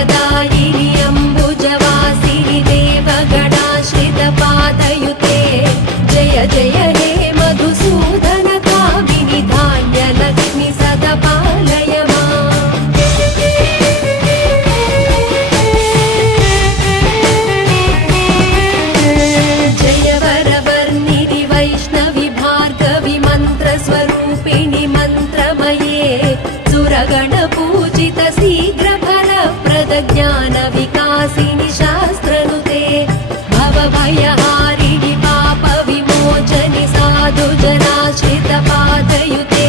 मङ्गलदायिनि अम्बुजवासिनि देवगणाश्रितपादयुते जय जय हे मधुसूदन कामिनि धान्यलक्ष्मि सदा पालय माम्। जय वरवर्णिनि वैष्णवि भार्गवि मन्त्रस्वरूपिणि मन्त्रमये सुरगणपूजित शीघ्रफलप्रद ज्ञानविकासिनि शास्त्रनुते भवभयहारिणि पापविमोचनि साधुजनाश्रितपादयुते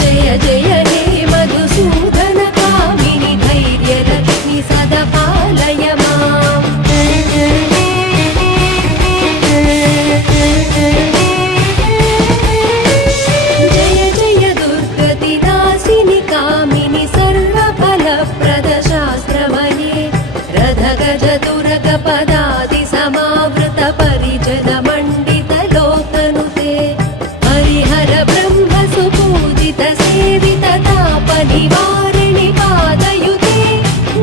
जय जय हे मधुसूदन कामिनि धैर्यलक्ष्मि सदा पालय माम्। जय जय दुर्गतिनाशिनि कामिनि सर्वफलप्रद शास्त्रमये रथगज दुर्गपदादि समावृत परिजन मण्डित लोकनुते हरिहर ब्रह्म सुपूजित सेवित तापनिवारिणि पादयुते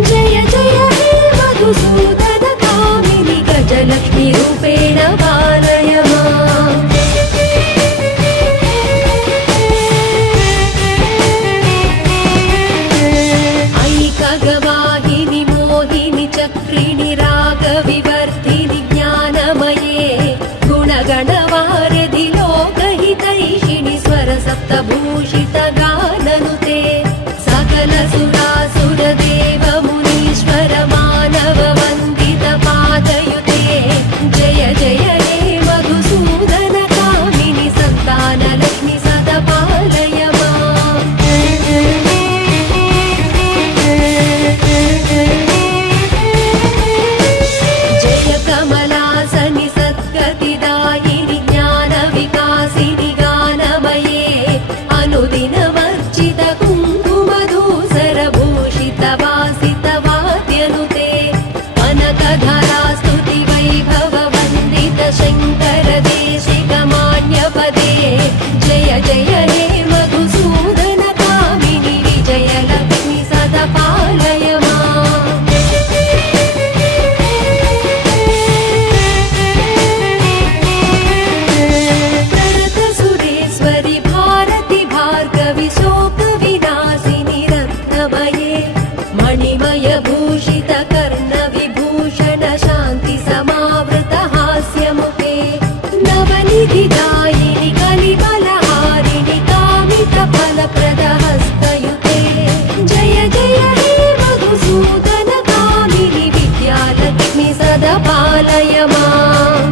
जय जय हे मधुसूदन कामिनि गजलक्ष्मी रूपेण पालय माम्। ऐकगवाहिनि मोहिनि चक्रिणि रागविवर्धिनि ज्ञानमये गुणगणवारिधि लोकहितैषिणि स्वरसप्तभूषित गाननुते सकल सुरासुर देव मुनीश्वर मानव वन्दित पादयुते जय जय हे मधुसूदन कामिनि सन्तानलक्ष्मि सदा पालय माम्। जय कमलासनि सद्गतिदायिनि ज्ञानविकासिनि गानमये अनुदिनवर्जित कुङ्कुमधूसरभूषित वासित वाद्यनुते कनकधरा स्तुति वैभव वन्दित शङ्कर देशिक मान्यपदे जय जय हे मधुसूदन कामिनि विजयलक्ष्मि सदा पालय माम्। प्रणत सुरेश्वरि भारति भार्गवि शोकविनाशिनि रत्नमये मणिमय भूषित कर्ण विभूषण शान्ति समावृत हास्यमुखे नवनिधिदायिनि कलिबलहारिणि कामित फलप्रद हस्तयुते जय जय हे मधुसूदन कामिनि विद्यालक्ष्मि सदा पालय माम्।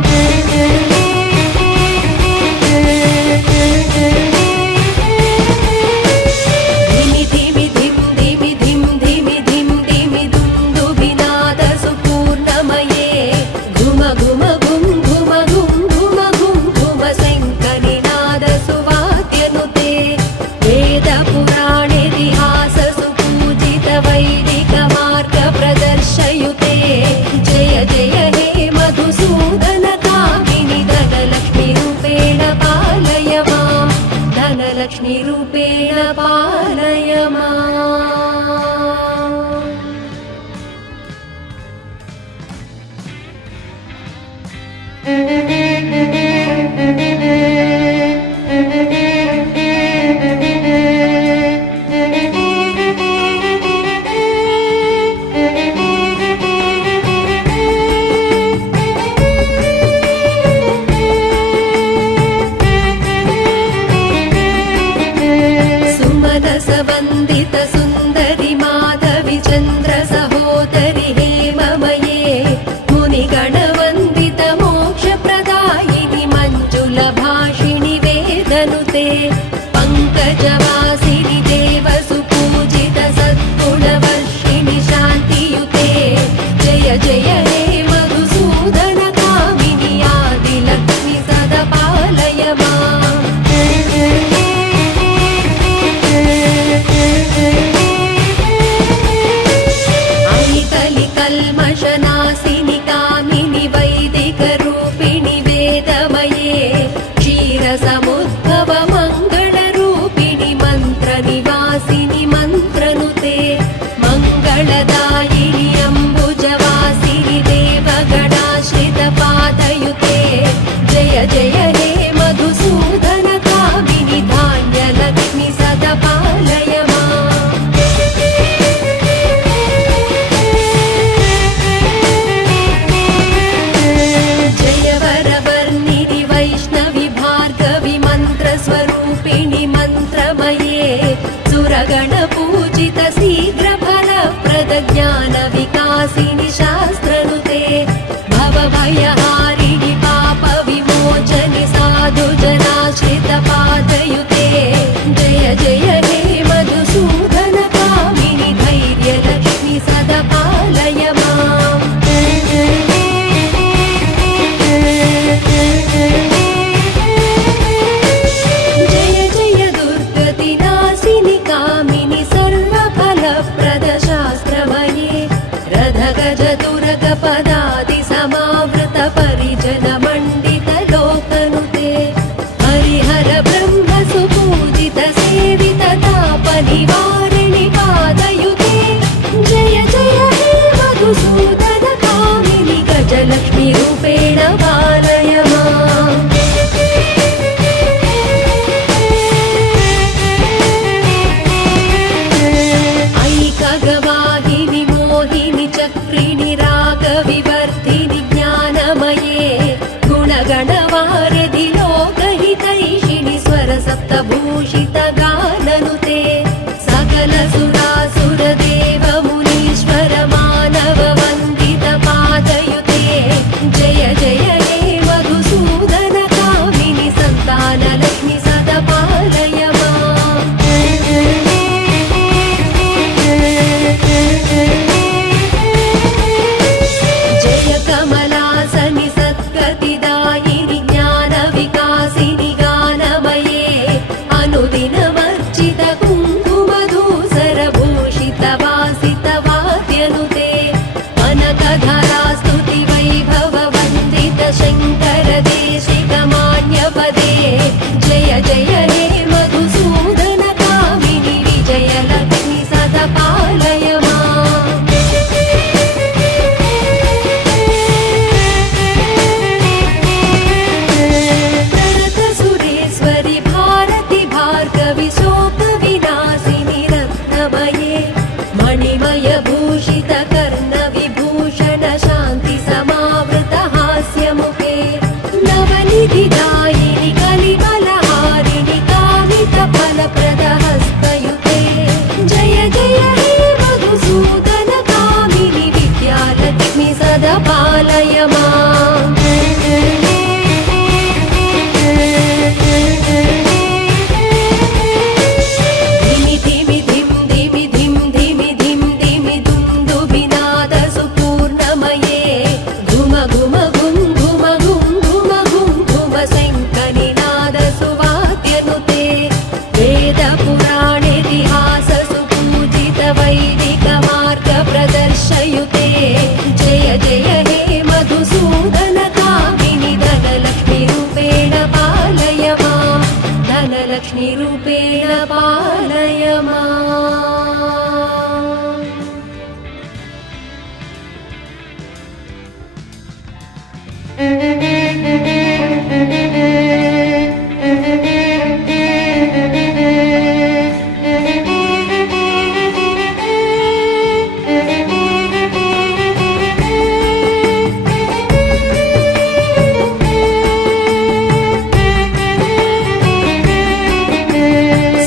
धिमि धिमि धिं धिमि धिं धिमि धिं धिमि दुन्दुभिनाद सुपूर्णमये घुम घुम घुं घुम घुं घुम घुं घुम शङ्करिनाद सुवाद्यनुते वेद पुराणेतिहास सुपूजित वैदिक मार्ग प्रदर्शयुते जय जय हे मधुसूदन कामिनि धनलक्ष्मी रूपेण पालय माम्। धनलक्ष्मी रूपेण पालय माम्। सुमनसवन्दित सुन्दरि माधवि चन्द्र सहोदरि हेममये मुनिगणवन्दित मोक्षप्रदायिनि मञ्जुलभाषिणि वेदनुते पङ्कजवासिनि देव सुपूजित सद्गुणवर्षिणि शान्तियुते जय जय हे मधुसूदन कामिनि आदिलक्ष्मि सदा पालय माम्। कल्मषनाशिनि कामिनि वैदिकरूपिणि वेदमये क्षीरसमुद्भव मङ्गलरूपिणि मन्त्रनिवासिनि मन्त्रनुते मङ्गलदायिनि चक्रिणि रागविवर्धिनि ज्ञानमये गुणगणवारिधि लोकहितैषिणि स्वरसप्तभूषितगाननुते सकलसुरासुरदेवमुनीश्वर मानववन्दितपादयुते जय जय हे मधुसूदन कामिनि सन्तानलक्ष्मि सदपालय माम्। जय कमलासनि सत्कतिदायिनि ज्ञानविकासिनि गानमये अनुदिनमर्चित कुङ्कुमधूसरभूषितवासितवाद्यनुते अनकधरा स्तुतिवैभववन्दित शङ्कर देशिकमान्यपदे जय जय हे मधुसूदन कामिनि विजयलक्ष्मि सदपालय माम्। सुरेश्वरि भारति भार्गवि शोकविनाशिनि रत्नमये मणिमय भूषित कर्णविभूषण शान्ति समावृत हास्यमुखे नवनिधिदायिनि कलिमलहारिणि कामितफलप्रद हस्तयुते जय जय हे मधुसूदन कामिनि विद्यालक्ष्मि सदपालय माम्। धिमि धिमि धिं धिमि धिं धिमि धिं धिमि दुन्दुभिनाद सुपूर्णमये घुम घुम घुं घुम घुं घुम घुं घुम शङ्खनिनाद सुवाद्यनुते वेदपुराणेतिहास सुपूजित वैदिकमार्ग प्रदर्शयुते जय जय हे मधुसूदन कामिनि धनलक्ष्मीरूपेण पालय माम् धनलक्ष्मीरूपेण पालय माम्।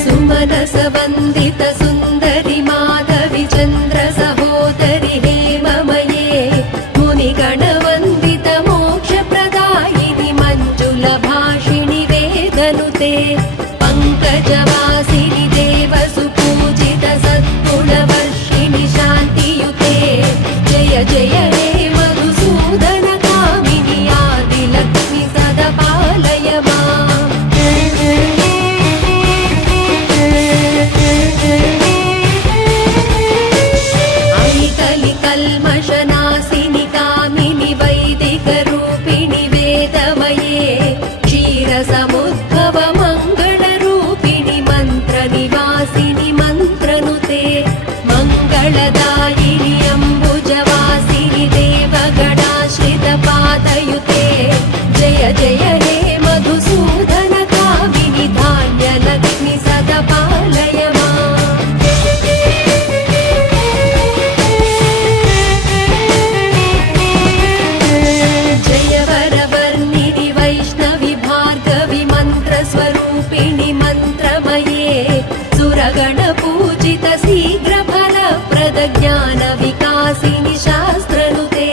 सुमनसवन्दित सुन्दरि माधवि चन्द्र सहोदरि हेममये मुनिगणवन्दित मोक्षप्रदायिनि मञ्जुलभाषिणि वेदनुते पङ्कजवासिनि देवसुपूजित सद्गुणवर्षिणि शान्तियुते जय जय हे मधुसूदन कामिनि आदिलक्ष्मि सदपालय माम्। कल्मषनाशिनि कामिनि वैदिकरूपिणि वेदमये क्षीरसमुद्भव मङ्गलरूपिणि मन्त्रनिवासिनि मन्त्रनुते मङ्गलदायिनि अम्बुजवासिनि देवगणाश्रितपादयुते जय जय हे मधुसूदन कामिनि धान्यलक्ष्मि सदपालय माम्। जय वरवर्णिनि वैष्णवि भार्गवि मन्त्रस्वरूपिणि मन्त्रमये सुरगणपूजित शीघ्रफलप्रद ज्ञानविकासिनि शास्त्रनुते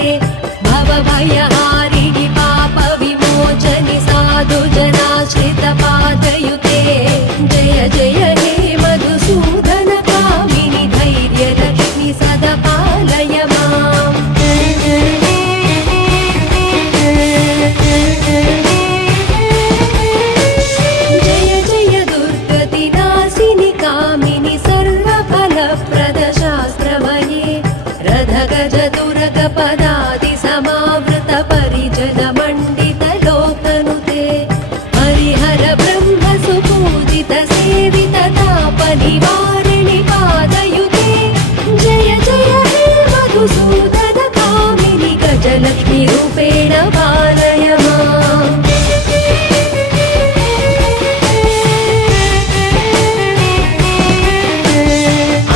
भवभयहारिणि पापविमोचनि साधुजनाश्रितपादयुते जय जय हे मधुसूदन कामिनि धैर्यलक्ष्मि सदपालय माम्। जय जय दुर्गतिनाशिनि कामिनि सर्वफलप्रद शास्त्रमये रथगज दुर्गपदादि समावृत परिजन मण्डित लोकनुते हरिहर ब्रह्म सुपूजित सेवित तापनिवारिणि पादयुते जय जय हे मधुसूदन कामिनि गजलक्ष्मी रूपेण पालय माम्।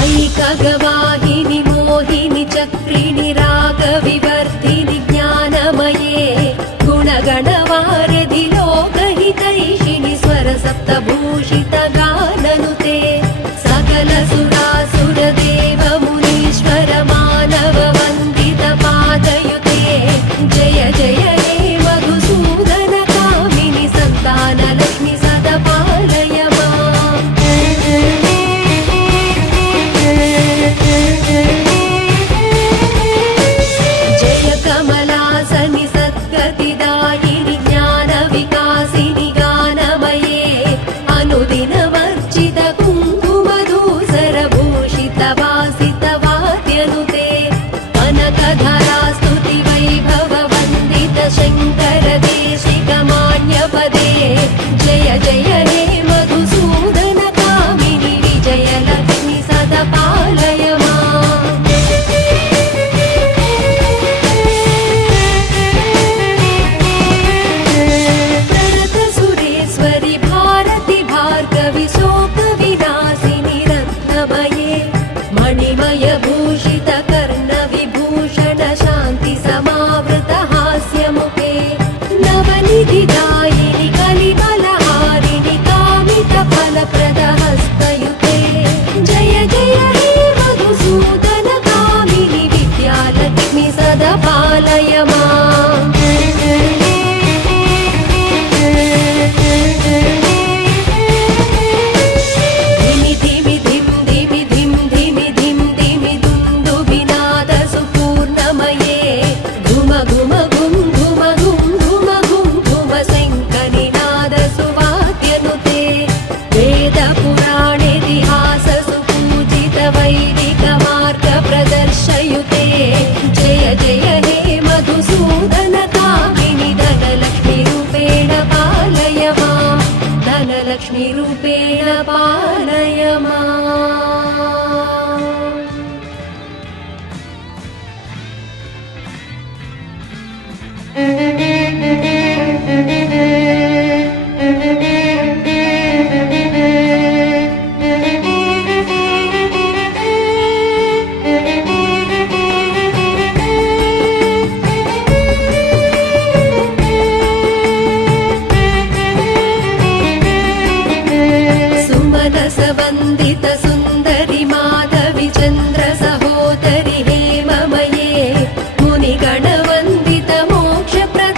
ऐकगवाहिनि मोहिनि चक्रिणि विवर्धिनि ज्ञानमये गुणगणवारिधि लोकहितैषिणि स्वरसप्तभूषितगाननुते सकल सुरासुरदेव मुनीश्वर मानव वन्दित पादयुते जय जय हे मधुसूदन कामिनि सन्तानलक्ष्मि सदा पालय माम्। जय कमलासनि सद्गतिदायिनि ज्ञानविकासिनि गानमये अनुदिनवर्जित कुङ्कुमधूसरभूषित वासितवाद्यनुते कनकधरा स्तुति वैभव वन्दित शङ्कर देशिकमान्यपदे जय जय हे मधुसूदन कामिनि विजयलक्ष्मि सदा पालय माम्। प्रणत सुरेश्वरि भारति भार्गवि शोकविनाशिनि रत्नमये मणिमय भूषित कर्ण विभूषण शान्ति समावृत हास्यमुखे नवनिधिदायिनि कलिबलहारिणि कामित फलप्रद हस्तयुते जय जय हे मधुसूदन कामिनि विद्यालक्ष्मि सदा पालय माम्। धिमि धिमि धिं धिमि धिं धिमि धिं धिमि दुन्दुभिनाद सुपूर्णमये घुम घुम घुं घुम घुं घुम घुं घुम शङ्खनिनाद सुवाद्यनुते वेद पुराणेतिहास सुपूजित वैदिक मार्ग प्रदर्शयुते जय जय हे मधुसूदन कामिनि धनलक्ष्मी रूपेण पालय माम् धनलक्ष्मी रूपेण पालय माम्। सुमनस वन्दित सुन्दरि माधवि चन्द्र सहोदरि हेममये मुनिगण वन्दित मोक्षप्रद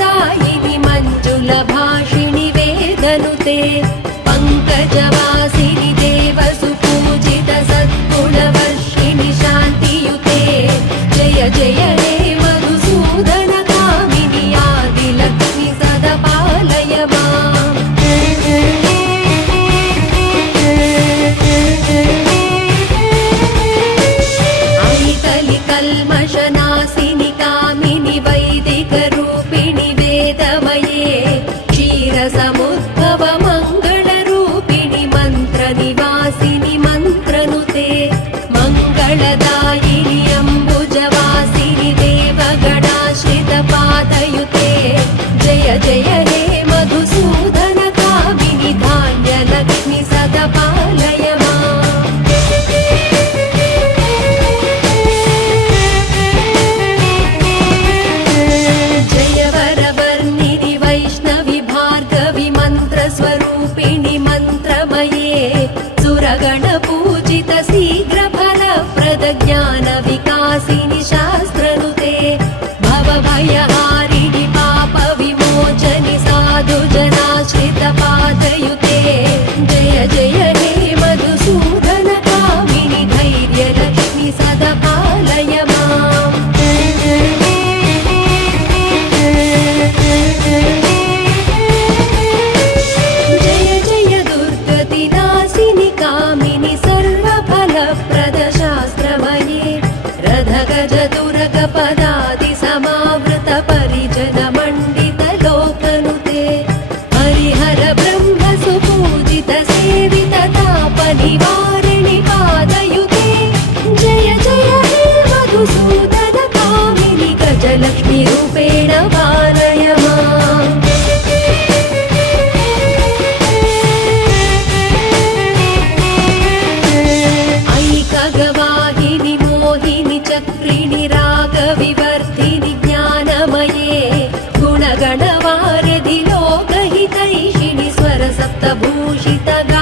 शतभूषितगाननुते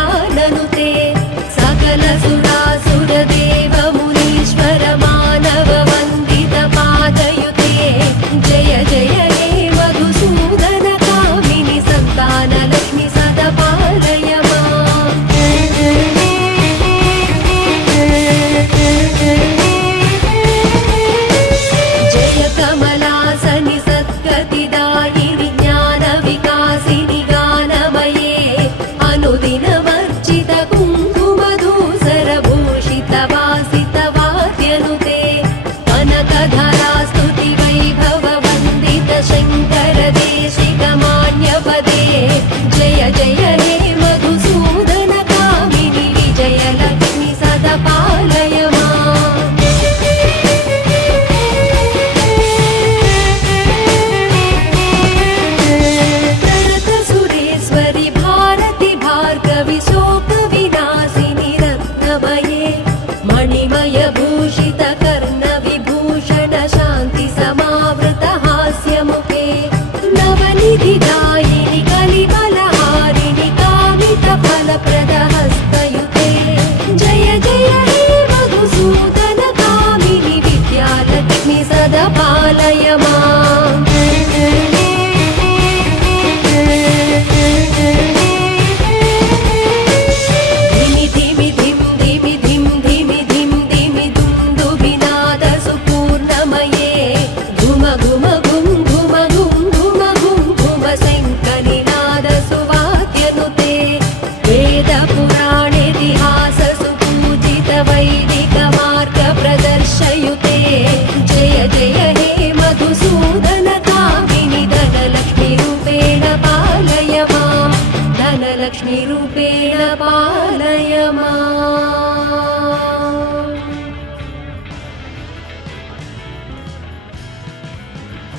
सकल सुरासुरदेव मुनीश्वर मानव वन्दित पादयुते जय जय हे मधुसूदन कामिनि सन्तानलक्ष्मि सदा पालय माम्। जय कमल